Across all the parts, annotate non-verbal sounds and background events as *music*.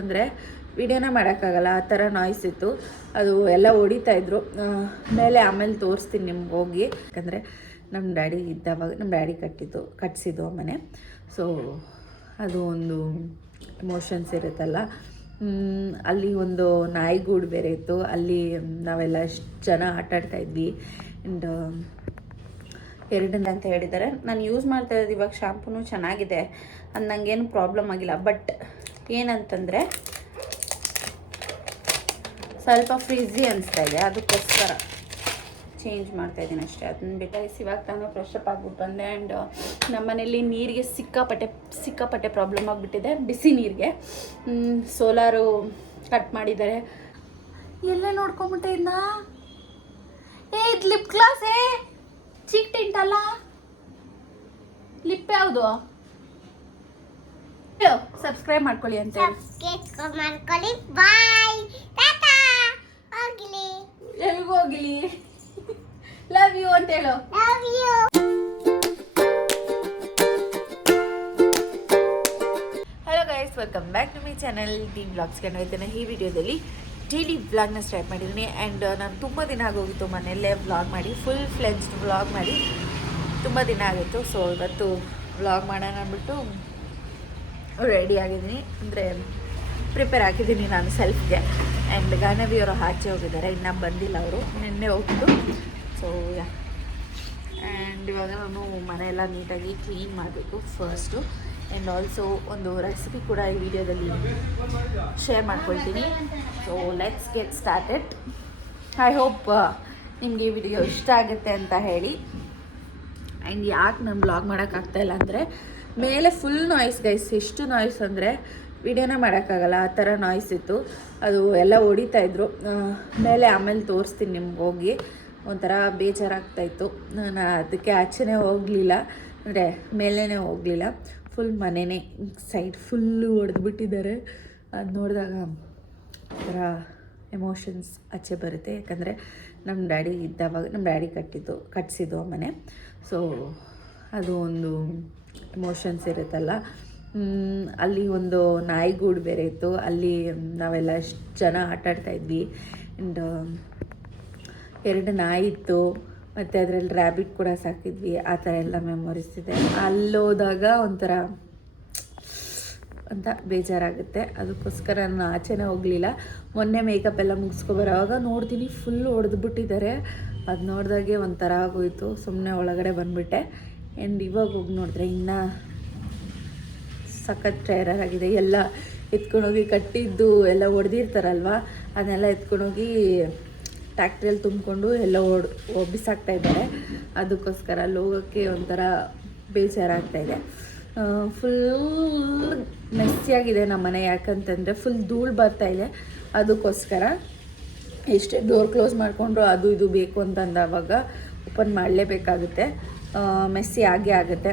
ಅಂದರೆ ವಿಡಿಯೋನೇ ಮಾಡೋಕ್ಕಾಗಲ್ಲ, ಆ ಥರ ನಾಯ್ಸ್ ಇತ್ತು. ಅದು ಎಲ್ಲ ಹೊಡಿತಾ ಇದ್ರು. ಮೇಲೆ ಆಮೇಲೆ ತೋರಿಸ್ತೀನಿ ನಿಮ್ಗೆ ಹೋಗಿ. ಯಾಕಂದರೆ ನಮ್ಮ ಡ್ಯಾಡಿ ಇದ್ದಾವಾಗ ನಮ್ಮ ಡ್ಯಾಡಿ ಕಟ್ಟಿದ್ದು, ಕಟ್ಸಿದ್ದು ಆ ಮನೆ. ಸೊ ಅದು ಒಂದು ಎಮೋಷನ್ಸ್ ಇರುತ್ತಲ್ಲ. ಅಲ್ಲಿ ಒಂದು ನಾಯಿಗೂಡು ಬೇರೆ ಇತ್ತು. ಅಲ್ಲಿ ನಾವೆಲ್ಲ ಎಷ್ಟು ಜನ ಆಟ ಆಡ್ತಾ ಇದ್ವಿ. ಆ್ಯಂಡ್ ಎರಡನ್ನ ಅಂತ ಹೇಳಿದ್ದಾರೆ. ನಾನು ಯೂಸ್ ಮಾಡ್ತಾ ಇರೋದು ಇವಾಗ ಶಾಂಪೂನು ಚೆನ್ನಾಗಿದೆ. ಅದು ನನಗೇನು ಪ್ರಾಬ್ಲಮ್ ಆಗಿಲ್ಲ. ಬಟ್ ಏನಂತಂದರೆ ಸ್ವಲ್ಪ ಫ್ರಿಝಿ ಅನಿಸ್ತಾ ಇದೆ, ಅದಕ್ಕೋಸ್ಕರ ಚೇಂಜ್ ಮಾಡ್ತಾ ಇದ್ದೀನಿ ಅಷ್ಟೇ. ಅದನ್ನ ಬಿಟ್ಟು ಇವಾಗ ತಾನು ಫ್ರೆಶ್ ಅಪ್ ಆಗ್ಬಿಟ್ಟು ಬಂದೆ ಆ್ಯಂಡ್ ನಮ್ಮನೇಲಿ ನೀರಿಗೆ ಸಿಕ್ಕಾಪಟ್ಟೆ ಸಿಕ್ಕಾಪಟ್ಟೆ ಪ್ರಾಬ್ಲಮ್ ಆಗಿಬಿಟ್ಟಿದೆ, ಬಿಸಿ ನೀರಿಗೆ. ಸೋಲಾರು ಕಟ್ ಮಾಡಿದ್ದಾರೆ. ಎಲ್ಲೇ ನೋಡ್ಕೊಂಬಿಟ್ಟೆ ಇದನ್ನ ಏ, ಇದು ಲಿಪ್ ಗ್ಲಾಸ್ ಏ? ಚೀಕ್ ಟಿಂಟ್ ಅಲ್ಲ? ಲಿಪ್ ಯಾವುದು? ಸಬ್ಸ್ಕ್ರೈಬ್ ಮಾಡ್ಕೊಳ್ಳಿ ಅಂತ ಮಾಡ್ಕೊಳ್ಳಿ. ಬಾಯ್ ಟಾಟಾ ಹೋಗ್ಲಿ. ಹೋಗಿಲಿ? ಲವ್ ಯು ಅಂತ ಹೇಳು. Love you hello guys welcome back to my channel D blogs ಕಂಡು ಈ ವಿಡಿಯೋದಲ್ಲಿ ಡೈಲಿ ವ್ಲಾಗ್ನ ಸ್ಟಾರ್ಟ್ ಮಾಡಿದ್ದೀನಿ. ಆ್ಯಂಡ್ ನಾನು ತುಂಬ ದಿನ ಆಗೋಗಿತ್ತು ಮನೆಯಲ್ಲೇ ವ್ಲಾಗ್ ಮಾಡಿ ಫುಲ್ ಫ್ಲೆಜ್ಡ್ ವ್ಲಾಗ್ ಮಾಡಿ. ತುಂಬ ದಿನ ಆಗಿತ್ತು ಸೊ ಇವತ್ತು ವ್ಲಾಗ್ ಮಾಡೋಣ ಅಂದ್ಬಿಟ್ಟು ರೆಡಿ ಆಗಿದ್ದೀನಿ. ಅಂದರೆ ಪ್ರಿಪೇರ್ ಆಗಿದ್ದೀನಿ ನಾನು ಸೆಲ್ಫ್ಗೆ ಆ್ಯಂಡ್ ಗಾನವಿ ಅವರು ಆಚೆ ಹೋಗಿದ್ದಾರೆ. ಇನ್ನೂ ಬಂದಿಲ್ಲ ಅವರು. ನಿನ್ನೆ ಹೋಗ್ತು ಸೊ ಆ್ಯಂಡ್ ಇವಾಗ ನಾನು ಮನೆಯೆಲ್ಲ ನೀಟಾಗಿ ಕ್ಲೀನ್ ಮಾಡಬೇಕು ಫಸ್ಟು ಆ್ಯಂಡ್ ಆಲ್ಸೋ ಒಂದು ರೆಸಿಪಿ ಕೂಡ ಈ ವಿಡಿಯೋದಲ್ಲಿ ಶೇರ್ ಮಾಡ್ಕೊಳ್ತೀನಿ. So let's get started I hope ನಿಮಗೆ ಈ ವಿಡಿಯೋ ಇಷ್ಟ ಆಗುತ್ತೆ ಅಂತ ಹೇಳಿ. ಆ್ಯಂಡ್ ಯಾಕೆ ನಾನು ಬ್ಲಾಗ್ ಮಾಡೋಕ್ಕಾಗ್ತಾಯಿಲ್ಲ ಅಂದರೆ ಮೇಲೆ ಫುಲ್ ನಾಯ್ಸ್ ಗೈಸ್ ಎಷ್ಟು ನಾಯ್ಸ್ ಅಂದರೆ ವಿಡಿಯೋನೇ ಮಾಡೋಕ್ಕಾಗಲ್ಲ. ಆ ಥರ ನಾಯ್ಸ್ ಇತ್ತು. ಅದು ಎಲ್ಲ ಹೊಡಿತಾ ಇದ್ರು. ಮೇಲೆ ಆಮೇಲೆ ತೋರಿಸ್ತೀನಿ ನಿಮ್ಗೆ ಹೋಗಿ. ಒಂಥರ ಬೇಜಾರಾಗ್ತಾಯಿತ್ತು ನಾನು ಅದಕ್ಕೆ ಆಚೆನೇ ಹೋಗಲಿಲ್ಲ. ಅಂದರೆ ಮೇಲೇ ಹೋಗಲಿಲ್ಲ. ಫುಲ್ ಮನೆಯೇ ಸೈಡ್ ಫುಲ್ಲು ಹೊಡೆದ್ಬಿಟ್ಟಿದ್ದಾರೆ ಅದು ನೋಡಿದಾಗ ಒಂಥರ ಎಮೋಷನ್ಸ್ ಆಚೆ ಬರುತ್ತೆ. ಯಾಕಂದರೆ ನಮ್ಮ ಡ್ಯಾಡಿ ಇದ್ದಾವಾಗ ನಮ್ಮ ಡ್ಯಾಡಿ ಕಟ್ಟಿದ್ದು, ಕಟ್ಸಿದ್ದು ಆ ಮನೆ. ಸೊ ಅದು ಒಂದು ಎಮೋಷನ್ಸ್ ಇರುತ್ತಲ್ಲ. ಅಲ್ಲಿ ಒಂದು ನಾಯಿಗೂಡು ಬೇರೆ ಇತ್ತು. ಅಲ್ಲಿ ನಾವೆಲ್ಲ ಎಷ್ಟು ಜನ ಆಟ ಆಡ್ತಾ ಇದ್ವಿ ಆ್ಯಂಡ್ ಎರಡು ನಾಯಿ ಇತ್ತು. ಮತ್ತು ಅದರಲ್ಲಿ ರ್ಯಾಬಿಟ್ ಕೂಡ ಸಾಕಿದ್ವಿ. ಆ ಥರ ಎಲ್ಲ ಮೆಮೊರೀಸ್ ಇದೆ. ಅಲ್ಲೋದಾಗ ಒಂಥರ ಅಂತ ಬೇಜಾರಾಗುತ್ತೆ. ಅದಕ್ಕೋಸ್ಕರ ನಾನು ಆಚೆನೇ ಹೋಗಲಿಲ್ಲ. ಮೊನ್ನೆ ಮೇಕಪ್ ಎಲ್ಲ ಮುಗಿಸ್ಕೊಬರೋವಾಗ ನೋಡ್ತೀನಿ ಫುಲ್ ಹೊಡೆದ್ಬಿಟ್ಟಿದ್ದಾರೆ ಅದು ನೋಡಿದಾಗೆ ಒಂಥರ ಆಗೋಯ್ತು. ಸುಮ್ಮನೆ ಒಳಗಡೆ ಬಂದುಬಿಟ್ಟೆ. ಆ್ಯಂಡ್ ಇವಾಗ ಹೋಗಿ ನೋಡಿದ್ರೆ ಇನ್ನೂ ಸಖತ್ ಟೈರರ್ ಆಗಿದೆ ಎಲ್ಲ ಎತ್ಕೊಂಡೋಗಿ ಕಟ್ಟಿದ್ದು, ಎಲ್ಲ ಹೊಡೆದಿರ್ತಾರಲ್ವ ಅದನ್ನೆಲ್ಲ ಎತ್ಕೊಂಡೋಗಿ ಟ್ಯಾಕ್ಟ್ರಿಯಲ್ಲಿ ತುಂಬಿಕೊಂಡು ಎಲ್ಲ ಓಡ್ ಬಿಸಾಕ್ತಾ ಇದ್ದಾರೆ. ಅದಕ್ಕೋಸ್ಕರ ಅಲ್ಲಿ ಹೋಗೋಕ್ಕೆ ಒಂಥರ ಬೇಜಾರಾಗ್ತಾಯಿದೆ ಫುಲ್ ಮೆಸ್ಸಿಯಾಗಿದೆ ನಮ್ಮ ಮನೆ. ಯಾಕಂತಂದರೆ ಫುಲ್ ಧೂಳು ಬರ್ತಾ ಇದೆ. ಅದಕ್ಕೋಸ್ಕರ ಎಷ್ಟೇ ಡೋರ್ ಕ್ಲೋಸ್ ಮಾಡಿಕೊಂಡ್ರು ಅದು ಇದು ಬೇಕು ಅಂತಂದವಾಗ ಓಪನ್ ಮಾಡಲೇಬೇಕಾಗುತ್ತೆ. ಮೆಸ್ಸಿ ಆಗೇ ಆಗುತ್ತೆ.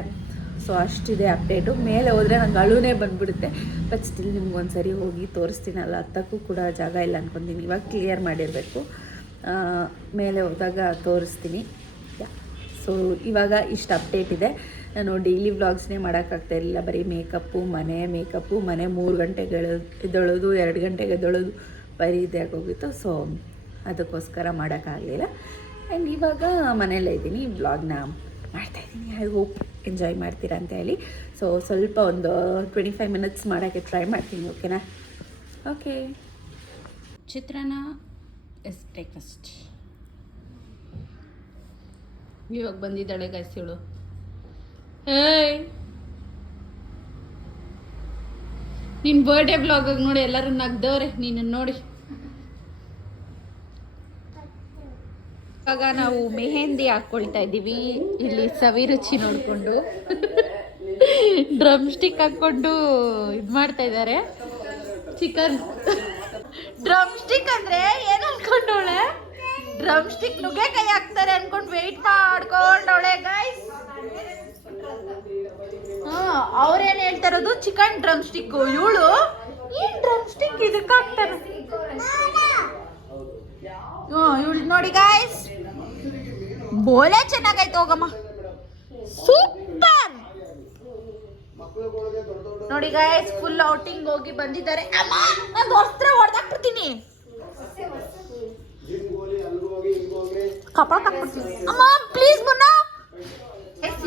ಸೊ ಅಷ್ಟಿದೆ ಅಪ್ಡೇಟು ಮೇಲೆ ಹೋದರೆ ನಂಗೆ ಅಳುನೇ ಬಂದುಬಿಡುತ್ತೆ. ಬಟ್ ಸ್ಟಿಲ್ ನಿಮ್ಗೆ ಒಂದು ಸರಿ ಹೋಗಿ ತೋರಿಸ್ತೀನಲ್ಲ ಹತ್ತಕ್ಕೂ ಕೂಡ ಜಾಗ ಇಲ್ಲ ಅಂದ್ಕೊಂತೀನಿ ಇವಾಗ ಕ್ಲಿಯರ್ ಮಾಡಿರಬೇಕು. ಮೇಲೆ ಹೋದಾಗ ತೋರಿಸ್ತೀನಿ. ಸೊ ಇವಾಗ ಇಷ್ಟು ಅಪ್ಡೇಟ್ ಇದೆ. ನಾನು ಡೈಲಿ ವ್ಲಾಗ್ಸ್ನೇ ಮಾಡೋಕ್ಕಾಗ್ತಾ ಇರಲಿಲ್ಲ. ಬರೀ ಮೇಕಪ್ಪು ಮನೆ ಮೇಕಪ್ಪು ಮನೆ ಮೂರು ಗಂಟೆಗೆ ಎದ್ದೊಳೋದು, ಎರಡು ಗಂಟೆಗೆ ಎದ್ದೊಳೋದು ಬರೀ ಇದೇ ಹೋಗಿತ್ತು ಸೊ ಅದಕ್ಕೋಸ್ಕರ ಮಾಡೋಕ್ಕಾಗಲಿಲ್ಲ. ಆ್ಯಂಡ್ ಇವಾಗ ಮನೆಯಲ್ಲೇ ಇದ್ದೀನಿ. ವ್ಲಾಗ್ನ ಮಾಡ್ತಾಯಿದ್ದೀನಿ ಐ ಹೋಪ್ ಎಂಜಾಯ್ ಮಾಡ್ತೀರಾ ಅಂತ ಹೇಳಿ. ಸೊ ಸ್ವಲ್ಪ ಒಂದು ಟ್ವೆಂಟಿ ಫೈವ್ ಮಿನಿಟ್ಸ್ ಮಾಡೋಕ್ಕೆ ಟ್ರೈ ಮಾಡ್ತೀನಿ ಓಕೆನಾ ಓಕೆ ಚಿತ್ರಾನ್ನ ಎಸ್ ಬ್ರೇಕ್ಫಾಸ್ಟ್ ಇವಾಗ ಬಂದಿದ್ದಾಳೆ ಗಾಯಿಸಿಳು ಏಯ್ ನಿನ್ನ ಬರ್ಡೇ ಬ್ಲಾಗಾಗ ನೋಡಿ ಎಲ್ಲರೂ ನಗ್ದವ್ರೆ ನೀನು ನೋಡಿ. ಇವಾಗ ನಾವು ಮೆಹೆಂದಿ ಹಾಕ್ಕೊಳ್ತಾ ಇದ್ದೀವಿ. ಇಲ್ಲಿ ಸವಿ ರುಚಿ ನೋಡಿಕೊಂಡು. ಡ್ರಮ್ ಸ್ಟಿಕ್ ಹಾಕ್ಕೊಂಡು ಇದು ಮಾಡ್ತಾ ಇದ್ದಾರೆ ಚಿಕನ್. ಡ್ರಮ್ ಸ್ಟಿಕ್ ಅಂದ್ರೆ ಏನ್ ಅನ್ಕೊಂಡವಳೆ? ಡ್ರಮ್ ಸ್ಟಿಕ್ ಕೈ ಹಾಕ್ತಾರೆ ಅನ್ಕೊಂಡು ವೆಯ್ಟ್ ಮಾಡ್ಕೊಂಡವಳೆ ಗೈಸ್ ಹಾ, ಅವ್ರೇನ್ ಹೇಳ್ತಾ ಇರೋದು? ಚಿಕನ್ ಡ್ರಮ್ ಸ್ಟಿಕ್ ಇವಳು ಏನ್ ಡ್ರಮ್ ಸ್ಟಿಕ್ ಇದಕ್ಕೆ ಹಾಕ್ತಾರೆ ಇವಳು ನೋಡಿ ಗಾಯ್ಸ್ ಬೋಲೆ ಚೆನ್ನಾಗೈತೆ, ಹೋಗಮ್ಮ. ಸೂಪರ್. ನೋಡಿ ಗಾಯ್ಸ್ ಫುಲ್ ಔಟಿಂಗ್ ಹೋಗಿ ಬಂದಿದ್ದಾರೆ. ಅಮ್ಮ, ನಾನು ವಸ್ತ್ರ ಹೊಡೆದಾಕ್ಬಿಡ್ತೀನಿ. ಕಪಾಳ ಹಾಕ್ಬಿಡ್ತೀನಿ. ಅಮ್ಮ ಪ್ಲೀಸ್ ಬನ್ನ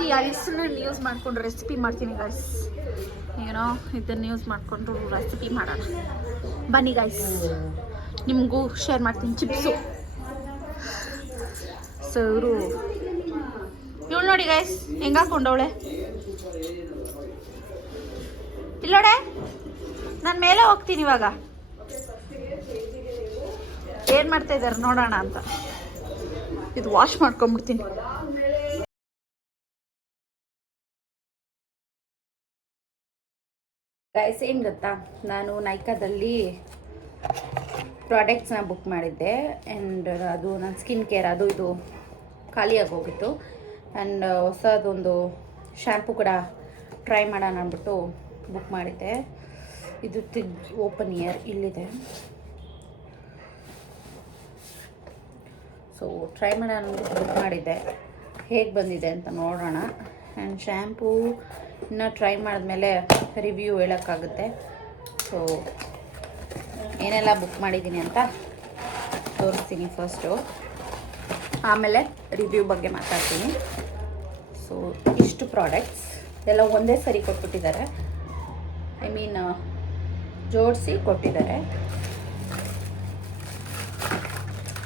ಈ ಐಸನ್ನ ಯೂಸ್ ಮಾಡ್ಕೊಂಡು ರೆಸಿಪಿ ಮಾಡ್ತೀನಿ ಗಾಯ್ಸ್ ಏನೋ ಇದನ್ನು ಯೂಸ್ ಮಾಡಿಕೊಂಡು ರೆಸಿಪಿ ಮಾಡೋಣ. ಬನ್ನಿ ಗಾಯ್ಸ್ ನಿಮಗೂ ಶೇರ್ ಮಾಡ್ತೀನಿ ಚಿಪ್ಸು ಸೊ ಇವಳು ನೋಡಿ ಗೈಸ್ ಹೆಂಗೆ ಹಾಕೊಂಡವಳೆ ಇಲ್ಲೋಡೆ ನಾನು ಮೇಲೆ ಹೋಗ್ತೀನಿ ಇವಾಗ. ಏನು ಮಾಡ್ತಾ ಇದ್ದಾರೆ ನೋಡೋಣ ಅಂತ. ಇದು ವಾಶ್ ಮಾಡ್ಕೊಂಬಿಡ್ತೀನಿ. ಗೈಸ್ ಏನು ಗೊತ್ತಾ? ನಾನು ನೈಕಾದಲ್ಲಿ ಪ್ರಾಡಕ್ಟ್ಸ್ನ ಬುಕ್ ಮಾಡಿದ್ದೆ. ಆ್ಯಂಡ್ ಅದು ನನ್ನ ಸ್ಕಿನ್ ಕೇರ್ ಅದು ಇದು. ಖಾಲಿಯಾಗಿ ಹೋಗಿತ್ತು ಆ್ಯಂಡ್ ಹೊಸದೊಂದು ಶ್ಯಾಂಪು ಕೂಡ ಟ್ರೈ ಮಾಡೋಣ ಅಂದ್ಬಿಟ್ಟು ಬುಕ್ ಮಾಡಿದ್ದೆ. ಇದು ಓಪನ್ ಇಯರ್ ಇಲ್ಲಿದೆ. ಸೊ ಟ್ರೈ ಮಾಡೋಣ ಅಂದ್ಬಿಟ್ಟು ಬುಕ್ ಮಾಡಿದ್ದೆ. ಹೇಗೆ ಬಂದಿದೆ ಅಂತ ನೋಡೋಣ. ಆ್ಯಂಡ್ ಶ್ಯಾಂಪೂ ಇನ್ನು ಟ್ರೈ ಮಾಡಿದ್ಮೇಲೆ ರಿವ್ಯೂ ಹೇಳೋಕ್ಕಾಗುತ್ತೆ. ಸೊ ಏನೆಲ್ಲ ಬುಕ್ ಮಾಡಿದ್ದೀನಿ ಅಂತ ತೋರಿಸ್ತೀನಿ ಫಸ್ಟು ಆಮೇಲೆ ರಿವ್ಯೂ ಬಗ್ಗೆ ಮಾತಾಡ್ತೀನಿ. ಸೊ ಇಷ್ಟು ಪ್ರಾಡಕ್ಟ್ಸ್ ಎಲ್ಲ ಒಂದೇ ಸರಿ ಕೊಟ್ಬಿಟ್ಟಿದ್ದಾರೆ. ಐ ಮೀನ್ ಜೋಡಿಸಿ ಕೊಟ್ಟಿದ್ದಾರೆ.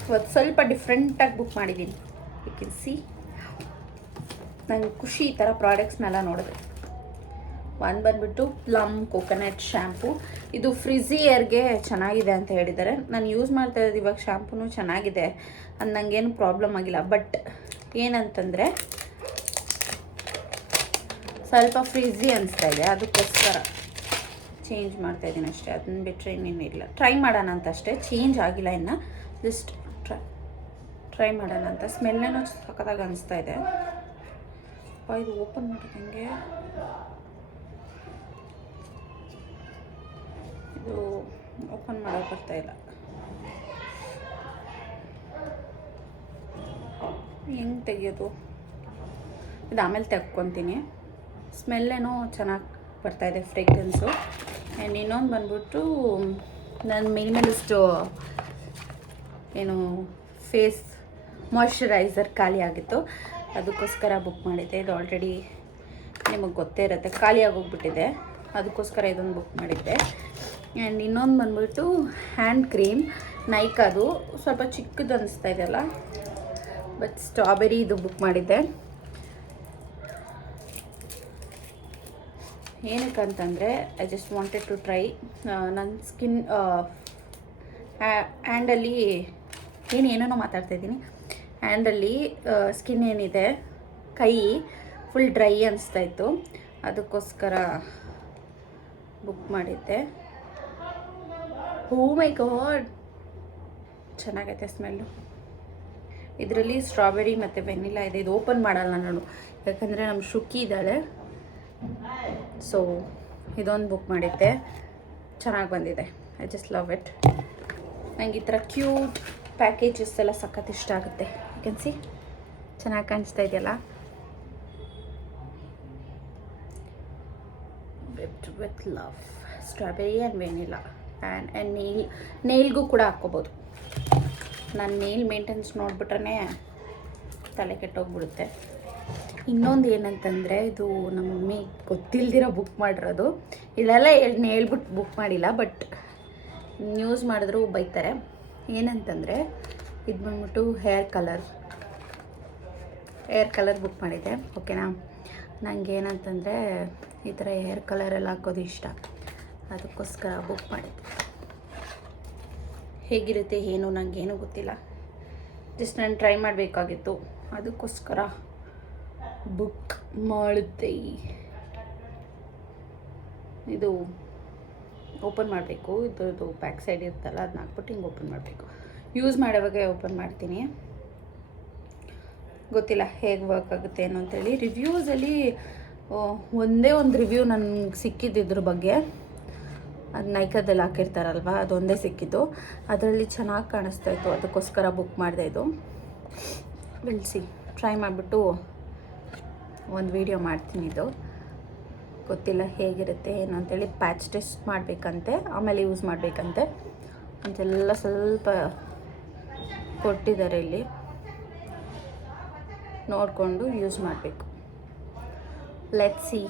ಇವತ್ತು ಸ್ವಲ್ಪ ಡಿಫ್ರೆಂಟಾಗಿ ಬುಕ್ ಮಾಡಿದ್ದೀನಿ ಯು ಕ್ಯಾನ್ ಸಿ ನಂಗೆ ಖುಷಿ ಈ ಥರ ಪ್ರಾಡಕ್ಟ್ಸ್ನೆಲ್ಲ ನೋಡಿದೆ ಒಂದು ಬಂದ್ಬಿಟ್ಟು ಪ್ಲಮ್ ಕೋಕೋನಟ್ ಶ್ಯಾಂಪು ಇದು ಫ್ರಿಝಿ ಏರ್ಗೆ ಚೆನ್ನಾಗಿದೆ ಅಂತ ಹೇಳಿದ್ದಾರೆ. ನಾನು ಯೂಸ್ ಮಾಡ್ತಾ ಇರೋದು ಇವಾಗ ಶ್ಯಾಂಪೂನು ಚೆನ್ನಾಗಿದೆ. ಅದು ನನಗೇನು ಪ್ರಾಬ್ಲಮ್ ಆಗಿಲ್ಲ. ಬಟ್ ಏನಂತಂದರೆ, ಸ್ವಲ್ಪ ಫ್ರಿಝಿ ಅನಿಸ್ತಾ ಇದೆ. ಅದಕ್ಕೋಸ್ಕರ ಚೇಂಜ್ ಮಾಡ್ತಾ ಇದ್ದೀನಿ ಅಷ್ಟೇ. ಅದನ್ನ ಬಿಟ್ಟರೆ ಇನ್ನೇನು ಇಲ್ಲ. ಟ್ರೈ ಮಾಡೋಣ ಅಂತ ಅಷ್ಟೇ. ಚೇಂಜ್ ಆಗಿಲ್ಲ ಇನ್ನು. ಜಸ್ಟ್ ಟ್ರೈ ಟ್ರೈ ಮಾಡೋಣ ಅಂತ. ಸ್ಮೆಲ್ಲೇನೋ ಸಖತ್ತಾಗಿ ಅನಿಸ್ತಾ ಇದೆ. ಇದು ಓಪನ್ ಮಾಡೋದು ಹೆಂಗೆ? ಇದು ಓಪನ್ ಮಾಡೋಕೆ ಬರ್ತಾ ಇಲ್ಲ. ಹೆಂಗೆ ತೆಗಿಯೋದು? ಇದು ಆಮೇಲೆ ತೆಕ್ಕೊತೀನಿ ಸ್ಮೆಲ್ಲೇನೋ ಚೆನ್ನಾಗಿ ಬರ್ತಾಯಿದೆ ಫ್ರೇಗ್ರೆನ್ಸು. ಆ್ಯಂಡ್ ಇನ್ನೊಂದು ಬಂದ್ಬಿಟ್ಟು ನನ್ನ ಮಿನಿಮಲಿಸ್ಟು ಏನು ಫೇಸ್ ಮಾಯ್ಶ್ಚರೈಸರ್ ಖಾಲಿ ಆಗಿತ್ತು. ಅದಕ್ಕೋಸ್ಕರ ಬುಕ್ ಮಾಡಿದ್ದೆ. ಇದು ಆಲ್ರೆಡಿ ನಿಮಗೆ ಗೊತ್ತೇ ಇರುತ್ತೆ ಖಾಲಿಯಾಗಿ ಹೋಗ್ಬಿಟ್ಟಿದೆ. ಅದಕ್ಕೋಸ್ಕರ ಇದೊಂದು ಬುಕ್ ಮಾಡಿದ್ದೆ. ಆ್ಯಂಡ್ ಇನ್ನೊಂದು ಬಂದ್ಬಿಟ್ಟು ಹ್ಯಾಂಡ್ ಕ್ರೀಮ್ ನೈಕಾದು ಸ್ವಲ್ಪ ಚಿಕ್ಕದು ಅನಿಸ್ತಾ ಇದೆಯಲ್ಲ ಬಟ್ ಸ್ಟ್ರಾಬೆರಿ ಇದು ಬುಕ್ ಮಾಡಿದ್ದೆ. ಏನಕ್ಕಂತಂದರೆ I just wanted to try ನನ್ನ ಸ್ಕಿನ್ ಹ್ಯಾಂಡಲ್ಲಿ ಏನು, ಏನೇನೋ ಮಾತಾಡ್ತಾ ಇದ್ದೀನಿ. ಹ್ಯಾಂಡಲ್ಲಿ ಸ್ಕಿನ್ ಏನಿದೆ, ಕೈ ಫುಲ್ ಡ್ರೈ ಅನಿಸ್ತಾ ಇತ್ತು. ಅದಕ್ಕೋಸ್ಕರ ಬುಕ್ ಮಾಡಿದ್ದೆ. ಹೂ ಮೈ ಗಾಡ್ ಚೆನ್ನಾಗೈತೆ ಸ್ಮೆಲ್ಲು. ಇದರಲ್ಲಿ ಸ್ಟ್ರಾಬೆರಿ ಮತ್ತು ವೆನಿಲಾ ಇದೆ. ಇದು ಓಪನ್ ಮಾಡಲ್ಲ ನಾನು. ಯಾಕಂದರೆ ನಮ್ಮ ಶುಕಿ ಇದ್ದಾಳೆ. ಸೊ ಇದೊಂದು ಬುಕ್ ಮಾಡಿದ್ದೆ. ಚೆನ್ನಾಗಿ ಬಂದಿದೆ. ಐ ಜಸ್ಟ್ ಲವ್ ಇಟ್ ನಂಗೆ ಈ ಥರ ಕ್ಯೂಟ್ ಪ್ಯಾಕೇಜಸ್ ಎಲ್ಲ ಸಖತ್ ಇಷ್ಟ ಆಗುತ್ತೆ. ಸಿ ಚೆನ್ನಾಗಿ ಕಾಣಿಸ್ತಾ ಇದೆಯಲ್ಲ? With love strawberry and vanilla and and nail, ನೇಲ್ಗೂ ಕೂಡ ಹಾಕ್ಕೋಬೋದು. ನಾನು ನೇಲ್ ಮೇಂಟೆನ್ಸ್ ನೋಡಿಬಿಟ್ರೆ ತಲೆ ಕೆಟ್ಟೋಗ್ಬಿಡುತ್ತೆ. ಇನ್ನೊಂದು ಏನಂತಂದರೆ, ಇದು ನಮ್ಮ ಮಮ್ಮಿ ಗೊತ್ತಿಲ್ದಿರೋ ಬುಕ್ ಮಾಡಿರೋದು. ಇದೆಲ್ಲ ಹೇಳ್ ಹೇಳ್ಬಿಟ್ಟು ಬುಕ್ ಮಾಡಿಲ್ಲ, ಬಟ್ ನ್ಯೂಸ್ ಮಾಡಿದ್ರು ಬೈತಾರೆ. ಏನಂತಂದರೆ, ಇದು ಬಂದ್ಬಿಟ್ಟು hair colour. Hair colour book ಮಾಡಿದ್ದೆ, ಓಕೆನಾ? ನನಗೆ ಏನಂತಂದರೆ, ಈ ಥರ ಹೇರ್ ಕಲರ್ ಎಲ್ಲ ಹಾಕೋದು ಇಷ್ಟ. ಅದಕ್ಕೋಸ್ಕರ ಬುಕ್ ಮಾಡಿದ್ದೆ. ಹೇಗಿರುತ್ತೆ, ಏನು ನನಗೇನು ಗೊತ್ತಿಲ್ಲ. ಜಸ್ಟ್ ನಾನು ಟ್ರೈ ಮಾಡಬೇಕಾಗಿತ್ತು. ಅದಕ್ಕೋಸ್ಕರ ಬುಕ್ ಮಾಡುತ್ತೆ. ಇದು ಓಪನ್ ಮಾಡಬೇಕು. ಇದ್ರದ್ದು ಬ್ಯಾಕ್ ಸೈಡ್ ಇರುತ್ತಲ್ಲ ಅದನ್ನ ಹಾಕ್ಬಿಟ್ಟು ಹಿಂಗೆ ಓಪನ್ ಮಾಡಬೇಕು. ಯೂಸ್ ಮಾಡೋವಾಗ ಓಪನ್ ಮಾಡ್ತೀನಿ. ಗೊತ್ತಿಲ್ಲ ಹೇಗೆ ವರ್ಕ್ ಆಗುತ್ತೆ ಏನು ಅಂತೇಳಿ ರಿವ್ಯೂಸಲ್ಲಿ ಒಂದೇ ಒಂದು ರಿವ್ಯೂ ನನಗೆ ಸಿಕ್ಕಿದ್ದು ಇದ್ರ ಬಗ್ಗೆ. ಅದು ನೈಕದಲ್ಲಿ ಹಾಕಿರ್ತಾರಲ್ವ ಅದೊಂದೇ ಸಿಕ್ಕಿದ್ದು. ಅದರಲ್ಲಿ ಚೆನ್ನಾಗಿ ಕಾಣಿಸ್ತಾ ಇತ್ತು, ಅದಕ್ಕೋಸ್ಕರ ಬುಕ್ ಮಾಡಿದೆ ಇದು. ಬಿಳಿಸಿ ಟ್ರೈ ಮಾಡಿಬಿಟ್ಟು ಒಂದು ವಿಡಿಯೋ ಮಾಡ್ತೀನಿ ಇದು. ಗೊತ್ತಿಲ್ಲ ಹೇಗಿರುತ್ತೆ, ಏನು ಅಂತೇಳಿ ಪ್ಯಾಚ್ ಟೆಸ್ಟ್ ಮಾಡಬೇಕಂತೆ, ಆಮೇಲೆ ಯೂಸ್ ಮಾಡಬೇಕಂತೆ. ಅಂತೆಲ್ಲ ಸ್ವಲ್ಪ ಕೊಟ್ಟಿದ್ದಾರೆ ಇಲ್ಲಿ. ನೋಡಿಕೊಂಡು ಯೂಸ್ ಮಾಡಬೇಕು. ಲೆಟ್ಸಿ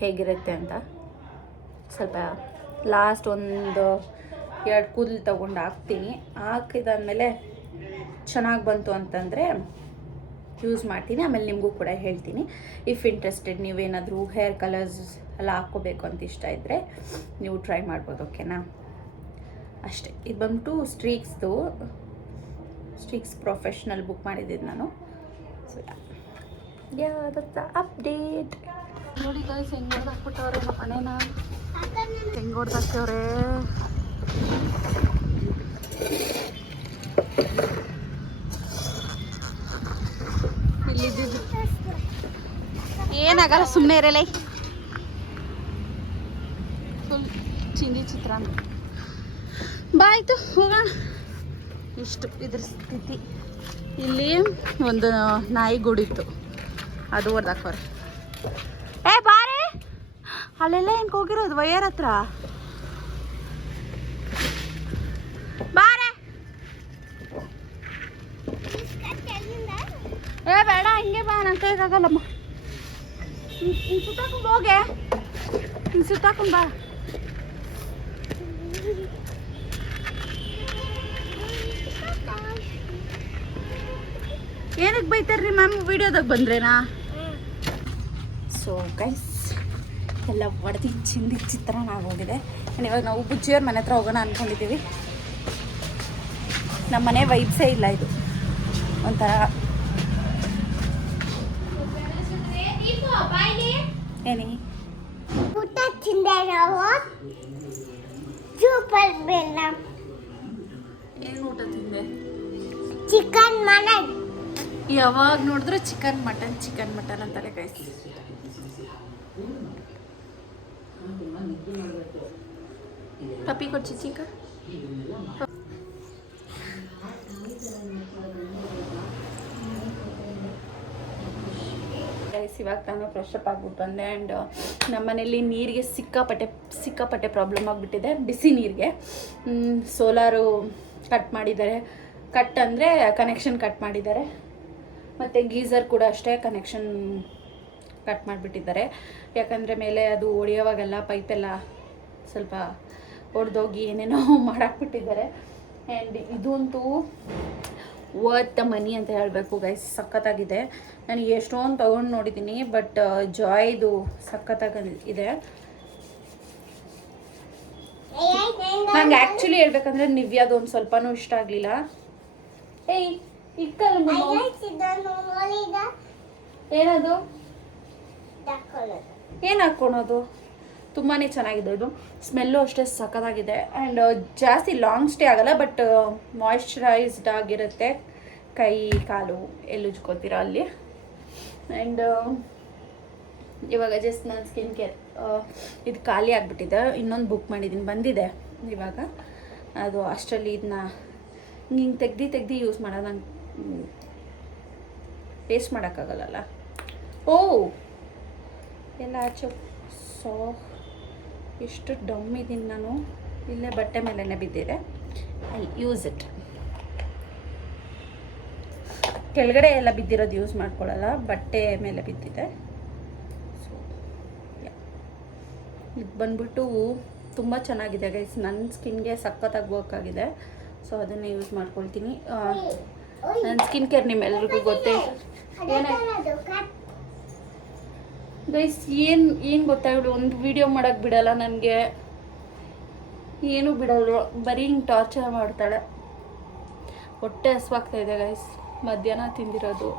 ಹೇಗಿರುತ್ತೆ ಅಂತ. ಸ್ವಲ್ಪ ಲಾಸ್ಟ್ ಒಂದು ಎರಡು ಕೂದಲು ತೊಗೊಂಡು ಹಾಕ್ತೀನಿ. ಹಾಕಿದಾದ್ಮೇಲೆ ಚೆನ್ನಾಗಿ ಬಂತು ಅಂತಂದರೆ ಯೂಸ್ ಮಾಡ್ತೀನಿ. ಆಮೇಲೆ ನಿಮಗೂ ಕೂಡ ಹೇಳ್ತೀನಿ. ಇಫ್ ಇಂಟ್ರೆಸ್ಟೆಡ್ ನೀವೇನಾದರೂ ಹೇರ್ ಕಲರ್ಸ್ ಎಲ್ಲ ಹಾಕ್ಕೋಬೇಕು ಅಂತ ಇಷ್ಟ ಇದ್ದರೆ ನೀವು ಟ್ರೈ ಮಾಡ್ಬೋದು ಓಕೆನಾ ಅಷ್ಟೇ. ಇದು ಬಂದ್ಬಿಟ್ಟು ಸ್ಟ್ರೀಕ್ಸ್ದು ಸ್ಟ್ರೀಕ್ಸ್ ಪ್ರೊಫೆಷ್ನಲ್ ಬುಕ್ ಮಾಡಿದ್ದೀನಿ ನಾನು. ಸೊ ಯಾ ಅಪ್ಡೇಟ್ ನೋಡಿ ಗೈಸ್ ಹೆಂಗೆ ಮನೇನ? ಹೆಂಗೆ ಹೊಡೆದಾಕ್ಯವ್ರೆ ಇಲ್ಲಿದ್ದು ಏನಾಗಲ್ಲ ಸುಮ್ಮನೆ ಇರಲ್ಲ ಫುಲ್ ಚಿಂದಿ ಚಿತ್ರ. ಬಾಯ್ತು ಹೋಗೋಣ. ಇಷ್ಟು ಇದ್ರ ಸ್ಥಿತಿ. ಇಲ್ಲಿ ಒಂದು ನಾಯಿ ಗುಡಿತ್ತು ಅದು ಹೊರ್ದಾಕೋರಿ ಏ ಬಾರೆ ಅಲ್ಲೆಲ್ಲ ಹೆಂಗೆ ಹೋಗಿರೋದು? ವಯರ್ ಹತ್ರ? ಬಾರೆ ಏ ಬೇಡ ಹಿಂಗೆ ಬಾ ನನ್ನ ಕೈಗಾಗಲ್ಲಮ್ಮ ಹಿಂಗೆ ಸುತ್ತಾಕೊಂಡು ಹೋಗೆ. ಹಿಂಗೆ ಸುತ್ತಾಕೊಂಡು ಬಾ. ಏನಕ್ಕೆ ಬೈತಾರ್ರಿ ಮ್ಯಾಮ್? ವಿಡಿಯೋದಾಗ ಬಂದ್ರೇನಾ? ಸೊ ಗೈಸ್ ಎಲ್ಲ ಒಡೆದು ಚಿಂದಿ ಚಿತ್ರಾನ್ನ ಆಗೋಗಿದೆ. ಆ್ಯಂಡ್ ಇವಾಗ ನಾವು ಬುಜ್ಜಿಯವ್ರ ಮನೆ ಹತ್ರ ಹೋಗೋಣ ಅಂದ್ಕೊಂಡಿದ್ದೀವಿ ನಮ್ಮ ಮನೆ ವೈಬ್ಸೇ ಇಲ್ಲ ಇದು. ಒಂಥರ ಏನಿ? ಊಟ ತಿಂದೆ ನಾವು. ಸೂಪರ್ ಬೆಲ್ಲ ಏನು ಊಟ ತಿಂದೆ? ಚಿಕನ್ ಮಟನ್ ಯಾವಾಗ ನೋಡಿದ್ರು ಚಿಕನ್ ಮಟನ್ ಚಿಕನ್ ಮಟನ್ ಅಂತಲೇ ಗೈಸ್ ಪಪ್ಪಿ ಕೊಡ್ಚಿ ಚಿಕ್ಕ ಗೈಸ್ ಇವಾಗ ತಾನು ಫ್ರೆಶ್ ಅಪ್ ಆಗ್ಬಿಟ್ಟು ಬಂದೆ ಆ್ಯಂಡ್ ನಮ್ಮ ಮನೇಲಿ ನೀರಿಗೆ ಸಿಕ್ಕಾಪಟ್ಟೆ ಸಿಕ್ಕಾಪಟ್ಟೆ ಪ್ರಾಬ್ಲಮ್ ಆಗಿಬಿಟ್ಟಿದೆ, ಬಿಸಿ ನೀರಿಗೆ. ಸೋಲಾರು ಕಟ್ ಮಾಡಿದ್ದಾರೆ. ಕಟ್ ಅಂದರೆ ಕನೆಕ್ಷನ್ ಕಟ್ ಮಾಡಿದ್ದಾರೆ. ಮತ್ತು ಗೀಸರ್ ಕೂಡ ಅಷ್ಟೇ ಕನೆಕ್ಷನ್ ಕಟ್ ಮಾಡಿಬಿಟ್ಟಿದ್ದಾರೆ. ಯಾಕಂದರೆ ಮೇಲೆ ಅದು ಒಡೆಯೋವಾಗೆಲ್ಲ ಪೈಪೆಲ್ಲ ಸ್ವಲ್ಪ ಒಡೆದೋಗಿ ಏನೇನೋ *laughs* ಮಾಡಾಕ್ಬಿಟ್ಟಿದ್ದಾರೆ. ಆ್ಯಂಡ್ ಇದಂತೂ ವರ್ತ್ ದ ಮನಿ ಅಂತ ಹೇಳಬೇಕು ಗೈಸ್ ಸಖತ್ತಾಗಿದೆ. ನಾನು ಎಷ್ಟೊಂದು ತೊಗೊಂಡು ನೋಡಿದ್ದೀನಿ ಬಟ್ ಜಾಯ್ದು ಸಖತ್ತಾಗಿ ಇದೆ ನಂಗೆ ಆ್ಯಕ್ಚುಲಿ ಹೇಳ್ಬೇಕಂದ್ರೆ ನಿವ್ಯಾದು ಒಂದು ಸ್ವಲ್ಪನೂ ಇಷ್ಟ ಆಗಲಿಲ್ಲ. ಏಯ್ ಇಕ್ಕಲ್ಲ. ಏನದು? ಏನು ಹಾಕ್ಕೊಳೋದು ತುಂಬಾ ಚೆನ್ನಾಗಿದೆ ಇದು. ಸ್ಮೆಲ್ಲು ಅಷ್ಟೇ ಸಖತ್ತಾಗಿದೆ. ಆ್ಯಂಡ್ ಜಾಸ್ತಿ ಲಾಂಗ್ ಸ್ಟೇ ಆಗಲ್ಲ ಬಟ್ ಮಾಯ್ಶ್ಚರೈಸ್ಡ್ ಆಗಿರುತ್ತೆ. ಕೈ, ಕಾಲು ಎಲ್ಲುಜ್ಕೋತೀರ ಅಲ್ಲಿ? ಆ್ಯಂಡ್ ಇವಾಗ ಜಸ್ಟ್ ನನ್ನ ಸ್ಕಿನ್ ಕೇರ್ ಇದು ಖಾಲಿ ಆಗಿಬಿಟ್ಟಿದೆ. ಇನ್ನೊಂದು ಬುಕ್ ಮಾಡಿದ್ದೀನಿ ಬಂದಿದೆ ಇವಾಗ. ಅದು ಅಷ್ಟರಲ್ಲಿ ಇದನ್ನ ಹಿಂಗೆ ತೆಗ್ದು ತೆಗ್ದು ಯೂಸ್ ಮಾಡೋದು ನಂಗೆ ವೇಸ್ಟ್ ಮಾಡೋಕ್ಕಾಗಲ್ಲಲ್ಲ ಓ! ಎಲ್ಲ ಆಚೆ ಸೋ ಎಷ್ಟು ಡಮ್ ಇದ್ದೀನಿ ನಾನು. ಇಲ್ಲೇ ಬಟ್ಟೆ ಮೇಲೇ ಬಿದ್ದಿದೆ. I use it. ಕೆಳಗಡೆ ಎಲ್ಲ ಬಿದ್ದಿರೋದು ಯೂಸ್ ಮಾಡ್ಕೊಳ್ಳಲ್ಲ ಬಟ್ಟೆ ಮೇಲೆ ಬಿದ್ದಿದೆ. ಸೊ ಇದು ಬಂದ್ಬಿಟ್ಟು ತುಂಬ ಚೆನ್ನಾಗಿದೆ ಗೈಸ್ ನನ್ನ ಸ್ಕಿನ್ಗೆ ಸಖತ್ತಾಗಿ ವರ್ಕ್ ಆಗಿದೆ. ಸೊ ಅದನ್ನೇ ಯೂಸ್ ಮಾಡ್ಕೊಳ್ತೀನಿ. ನನ್ನ ಸ್ಕಿನ್ ಕೇರ್ ನಿಮ್ಮೆಲ್ರಿಗೂ ಗೊತ್ತೇ. ಗೈಸ್ ಏನು ಏನು ಗೊತ್ತಾ ಒಂದು ವಿಡಿಯೋ ಮಾಡೋಕ್ಕೆ ಬಿಡಲ್ಲ ನನಗೆ. ಏನೂ ಬಿಡಲ್ಲ, ಬರೀ ಹಿಂಗೆ ಟಾರ್ಚರ್ ಮಾಡ್ತಾಳೆ. ಹೊಟ್ಟೆ ಹಸುವಾಗ್ತಾ ಇದೆ ಗೈಸ್ ಮಧ್ಯಾಹ್ನ ತಿಂದಿರೋದು.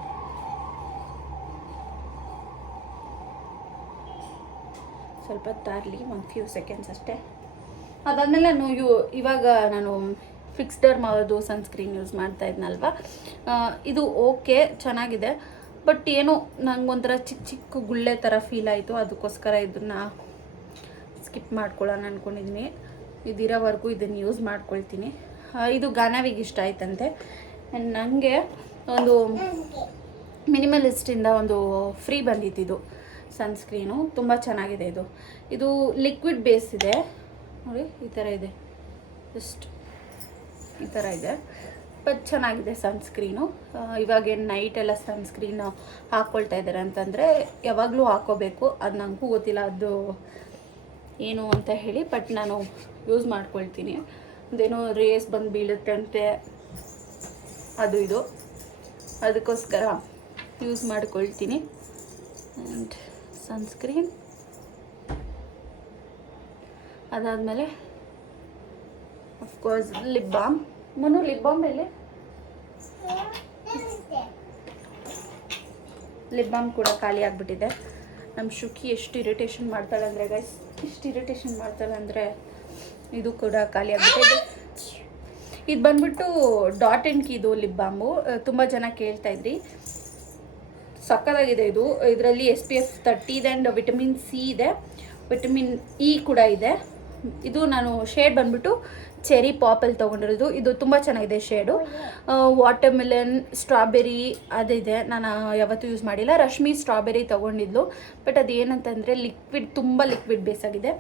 ಸ್ವಲ್ಪ ತಾರಲಿ, ಒಂದು ಫ್ಯೂ ಸೆಕೆಂಡ್ಸ್ ಅಷ್ಟೇ. ಅದಾದಮೇಲೆ ನಾನು ಯು ಇವಾಗ ನಾನು ಫಿಕ್ಸ್ಡರ್ ಮಾಡೋದು ಸನ್ಸ್ಕ್ರೀನ್ ಯೂಸ್ ಮಾಡ್ತಾ ಇದ್ನಲ್ವಾ? ಇದು ಓಕೆ ಚೆನ್ನಾಗಿದೆ. ಬಟ್ ಏನೋ ನಂಗೊಂಥರ ಚಿಕ್ಕ ಚಿಕ್ಕ ಗುಳ್ಳೆ ಥರ ಫೀಲ್ ಆಯಿತು. ಅದಕ್ಕೋಸ್ಕರ ಇದನ್ನು ಸ್ಕಿಪ್ ಮಾಡ್ಕೊಳ್ಳೋಣ ಅಂದ್ಕೊಂಡಿದ್ದೀನಿ ಇದಿರೋವರೆಗೂ ಇದನ್ನು ಯೂಸ್ ಮಾಡ್ಕೊಳ್ತೀನಿ. ಇದು ಗಾನವಿಗೆ ಇಷ್ಟ ಆಯ್ತಂತೆ. ಆ್ಯಂಡ್ ನನಗೆ ಒಂದು ಮಿನಿಮಲಿಸ್ಟಿಂದ ಒಂದು ಫ್ರೀ ಬಂದಿತ್ತಿದು ಸನ್ಸ್ಕ್ರೀನು ತುಂಬ ಚೆನ್ನಾಗಿದೆ ಇದು. ಇದು ಲಿಕ್ವಿಡ್ ಬೇಸ್ ಇದೆ. ನೋಡಿ, ಈ ಥರ ಇದೆ. ಜಸ್ಟ್ ಈ ಥರ ಇದೆ. ಬಟ್ ಚೆನ್ನಾಗಿದೆ ಸನ್ಸ್ಕ್ರೀನು ಇವಾಗೇನು ನೈಟ್ ಎಲ್ಲ ಸನ್ಸ್ಕ್ರೀನ್ ಹಾಕ್ಕೊಳ್ತಾ ಇದ್ದಾರೆ ಅಂತಂದರೆ ಯಾವಾಗಲೂ ಹಾಕ್ಕೋಬೇಕು ಅದು ನನಗೂ ಗೊತ್ತಿಲ್ಲ ಅದು ಏನು ಅಂತ ಹೇಳಿ ಬಟ್ ನಾನು ಯೂಸ್ ಮಾಡ್ಕೊಳ್ತೀನಿ. ಅದೇನೋ ರೇಸ್ ಬಂದು ಬೀಳುತ್ತಂತೆ. ಅದು ಇದು. ಅದಕ್ಕೋಸ್ಕರ ಯೂಸ್ ಮಾಡ್ಕೊಳ್ತೀನಿ. ಆ್ಯಂಡ್ ಸನ್ಸ್ಕ್ರೀನ್ ಅದಾದಮೇಲೆ ಅಫ್ಕೋರ್ಸ್ ಲಿಪ್ ಬಾಮ್ ಮನು ಲಿಪ್ ಬಾಮ್ ಎಲ್ಲಿ ಲಿಪ್ ಬಾಮ್ ಕೂಡ ಖಾಲಿ ಆಗಿಬಿಟ್ಟಿದೆ. ನಮ್ಮ ಶುಕಿ ಎಷ್ಟು ಇರಿಟೇಷನ್ ಮಾಡ್ತಾಳೆ ಅಂದರೆ ಗೈಸ್ ಎಷ್ಟು ಇರಿಟೇಷನ್ ಮಾಡ್ತಾಳೆ ಅಂದರೆ ಇದು ಕೂಡ ಖಾಲಿ ಆಗಿಬಿಟ್ಟಿದೆ. ಇದು ಬಂದ್ಬಿಟ್ಟು ಡಾಟ್ ಆ್ಯಂಡ್ ಕೀದು ಲಿಪ್ ಬಾಮು ತುಂಬ ಜನ ಕೇಳ್ತಾ ಇದ್ರಿ. ಸಕ್ಕದಾಗಿದೆ ಇದು. ಇದರಲ್ಲಿ ಎಸ್ ಪಿ ಎಫ್ ತರ್ಟಿ ಇದೆ ಆ್ಯಂಡ್ ವಿಟಮಿನ್ ಸಿ ಇದೆ. ವಿಟಮಿನ್ ಇ ಕೂಡ ಇದೆ. ಇದು ನಾನು ಶೇಡ್ ಬಂದ್ಬಿಟ್ಟು ಚೆರಿ ಪಾಪಲ್ಲಿ ತೊಗೊಂಡಿರೋದು. ಇದು ತುಂಬ ಚೆನ್ನಾಗಿದೆ ಶೇಡು. ವಾಟರ್ ಮಿಲನ್ ಸ್ಟ್ರಾಬೆರಿ ಅದಿದೆ. ನಾನು ಯಾವತ್ತೂ ಯೂಸ್ ಮಾಡಿಲ್ಲ. ರಶ್ಮಿ ಸ್ಟ್ರಾಬೆರಿ ತೊಗೊಂಡಿದ್ಲು. ಬಟ್ ಅದು ಏನಂತಂದರೆ ಲಿಕ್ವಿಡ್ ತುಂಬ ಲಿಕ್ವಿಡ್ ಬೇಸ್ ಆಗಿದೆ.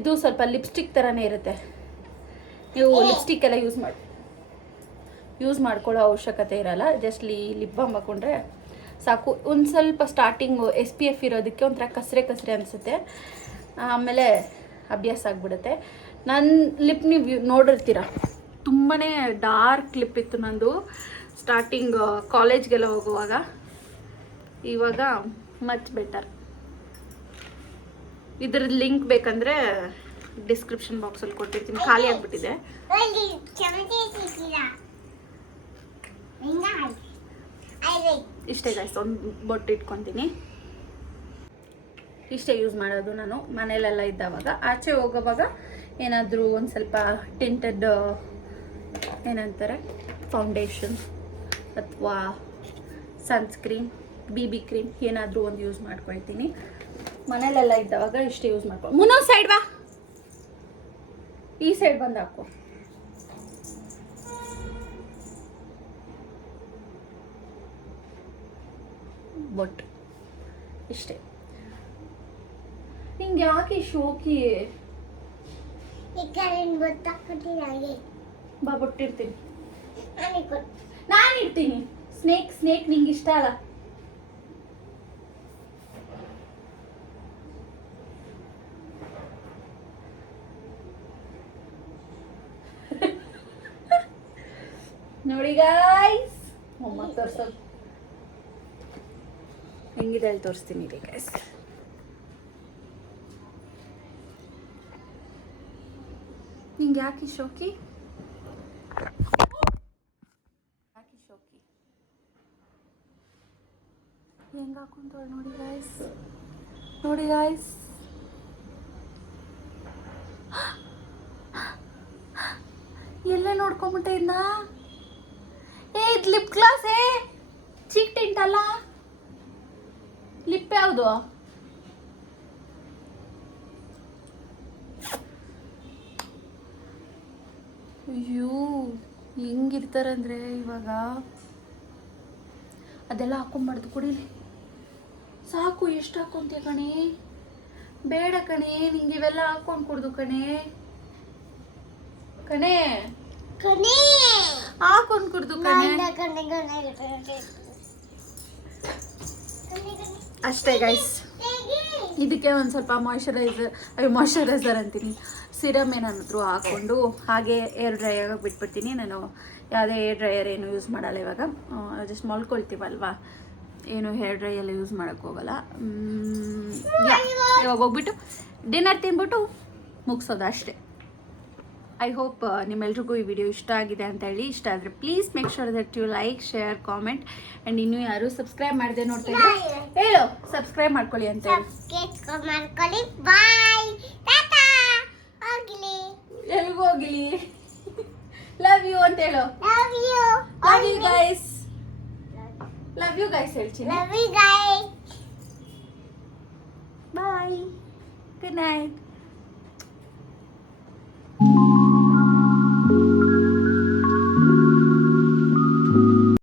ಇದು ಸ್ವಲ್ಪ ಲಿಪ್ಸ್ಟಿಕ್ ಥರನೇ ಇರುತ್ತೆ. ನೀವು ಲಿಪ್ಸ್ಟಿಕ್ ಎಲ್ಲ ಯೂಸ್ ಮಾಡಿ ಯೂಸ್ ಮಾಡ್ಕೊಳ್ಳೋ ಅವಶ್ಯಕತೆ ಇರಲ್ಲ. ಜಸ್ಟ್ ಲೀ ಲಿಪ್ ಬಾಮ್ ಹಾಕೊಂಡ್ರೆ ಸಾಕು. ಒಂದು ಸ್ವಲ್ಪ ಸ್ಟಾರ್ಟಿಂಗು ಎಸ್ ಪಿ ಎಫ್ ಇರೋದಕ್ಕೆ ಒಂಥರ ಕಸರೆ ಕಸರೆ ಅನಿಸುತ್ತೆ. ಆಮೇಲೆ ಅಭ್ಯಾಸ ಆಗಿಬಿಡುತ್ತೆ. ನನ್ನ ಲಿಪ್ ನೀವು ನೋಡಿರ್ತೀರ? ತುಂಬಾ ಡಾರ್ಕ್ ಲಿಪ್ ಇತ್ತು ನಂದು. ಸ್ಟಾರ್ಟಿಂಗ್ ಕಾಲೇಜ್ಗೆಲ್ಲ ಹೋಗುವಾಗ. ಇವಾಗ ಮಚ್ ಬೆಟರ್ ಇದ್ರ ಲಿಂಕ್ ಬೇಕಂದ್ರೆ ಡಿಸ್ಕ್ರಿಪ್ಷನ್ ಬಾಕ್ಸಲ್ಲಿ ಕೊಟ್ಟಿರ್ತೀನಿ. ಖಾಲಿ ಆಗ್ಬಿಟ್ಟಿದೆ. ಅಲ್ಲಿ ಇಷ್ಟೇ ಗಾಯ್ಸ್ ಒಂದು ಬೊಟ್ಟು ಇಟ್ಕೊತೀನಿ. ಇಷ್ಟೇ ಯೂಸ್ ಮಾಡೋದು ನಾನು. ಮನೇಲೆಲ್ಲ ಇದ್ದಾವಾಗ. ಆಚೆ ಹೋಗೋವಾಗ ಏನಾದರೂ ಒಂದು ಸ್ವಲ್ಪ ಟಿಂಟೆಡ್ ಏನಂತಾರೆ? ಫೌಂಡೇಶನ್ ಅಥವಾ ಸನ್ಸ್ಕ್ರೀನ್ ಬಿ ಬಿ ಕ್ರೀಮ್ ಏನಾದರೂ ಒಂದು ಯೂಸ್ ಮಾಡ್ಕೊಳ್ತೀನಿ. ಮನೇಲೆಲ್ಲ ಇದ್ದಾವಾಗ ಇಷ್ಟು ಯೂಸ್ ಮಾಡ್ಕೊ ಮುನ್ನೋ ಸೈಡ್ ಬಾ ಈ ಸೈಡ್ ಬಂದು ಹಾಕೋ. ಬಟ್ ಇಷ್ಟೇ. ನಿಂಗೆ ಯಾಕೆ ಶೋಕಿ? ಬಾ ಬೊಟ್ಟಿರ್ತೀನಿ ನನಗೆ ಗೊತ್ತು ನಾನು ಇರ್ತೀನಿ ಸ್ನೇಕ್ ಸ್ನೇಕ್ ನಿಂಗೆ ಇಷ್ಟ ಅಲ್ಲ ನೋಡಿ ಗಾಯ್ಸ್ ಅಮ್ಮ ತೋರ್ಸೋದು ಹೆಂಗಿದೆ ಅಲ್ಲಿ ತೋರಿಸ್ತೀನಿ ರೀ ಗೈಸ್ ನಿಂಗೆ ಯಾಕೆ ಶೋಕಿ? ಯಾಕೆ ಶೋಕಿ? ಹೆಂಗೆ ಹಾಕೊಂತವಳು ನೋಡಿ ಗಾಯ್ಸ್ ನೋಡಿ ಗಾಯ್ಸ್ ಎಲ್ಲೇ ನೋಡ್ಕೊಂಬಿಟ್ಟೆ ಇದನ್ನ ಏ, ಇದು ಲಿಪ್ ಕ್ಲಾಸ್ ಏ? ಚೀಕ್ ಟಿಂಟಲ್ಲ ಲಿಪ್ ಯಾವುದು? ಹೆಂಗಿರ್ತಾರಂದ್ರೆ ಇವಾಗ? ಅದೆಲ್ಲ ಹಾಕೊಂಬಾರ್ದು ಕುಡೀಲಿ. ಸಾಕು ಎಷ್ಟು ಹಾಕೊಂತೀಯ ಕಣೆ? ಬೇಡ ಕಣೆ ನಿಂಗೆ ಇವೆಲ್ಲ ಹಾಕೊಂಡು ಕುಡ್ದು ಕಣೆ. ಕಣೆ. ಕಣೆ. ಹಾಕೊಂಡು ಕುಡ್ದು ಕಣೆ. ಅಷ್ಟೇ ಗೈಸ್ ಇದಕ್ಕೆ ಒಂದು ಸ್ವಲ್ಪ ಮಾಯಶ್ಚರೈಸರ್ ಅಯ್ಯೋ ಮಾಯ್ಶ್ಚರೈಸರ್ ಅಂತೀನಿ. ಸಿರಮ್ ಏನಾದ್ರು ಹಾಕ್ಕೊಂಡು ಹಾಗೆ ಏರ್ ಡ್ರೈ ಆಗೋಕೆ ಬಿಟ್ಬಿಡ್ತೀನಿ. ನಾನು ಯಾವುದೇ ಏರ್ ಡ್ರೈಯರ್ ಏನು ಯೂಸ್ ಮಾಡಲ್ಲ ಇವಾಗ. ಜಸ್ಟ್ ಮಲ್ಕೊಳ್ತೀವಲ್ವಾ? ಏನು ಹೇರ್ ಡ್ರೈ ಎಲ್ಲ ಯೂಸ್ ಮಾಡೋಕ್ಕೋಗಲ್ಲ ಇವಾಗ ಹೋಗ್ಬಿಟ್ಟು ಡಿನ್ನರ್ ತಿನ್ಬಿಟ್ಟು ಮುಗಿಸೋದು ಅಷ್ಟೇ. ಐ ಹೋಪ್ ನಿಮ್ಮೆಲ್ರಿಗೂ ಈ ವಿಡಿಯೋ ಇಷ್ಟ ಆಗಿದೆ ಅಂತ ಹೇಳಿ. ಇಷ್ಟ ಆದರೆ please make sure that you like share comment and ಇನ್ನೂ ಯಾರು ಸಬ್ಸ್ಕ್ರೈಬ್ ಮಾಡಿದೆ ನೋಡ್ತಾ ಹೇಳು. ಸಬ್ಸ್ಕ್ರೈಬ್ ಮಾಡ್ಕೊಳ್ಳಿ ಅಂತ ಹೇಳಿ ಸಬ್ಸ್ಕ್ರೈಬ್ ಮಾಡ್ಕೊಳ್ಳಿ ಬಾಯ್ ಟಾಟಾ ಹೋಗ್ಲಿ ಎಲ್ಗೂ ಹೋಗಿಲಿ ಲವ್ ಯು ಅಂತ ಹೇಳು love you love you guys love you guys ಹೇಳ್ತೀನಿ love you guys bye good night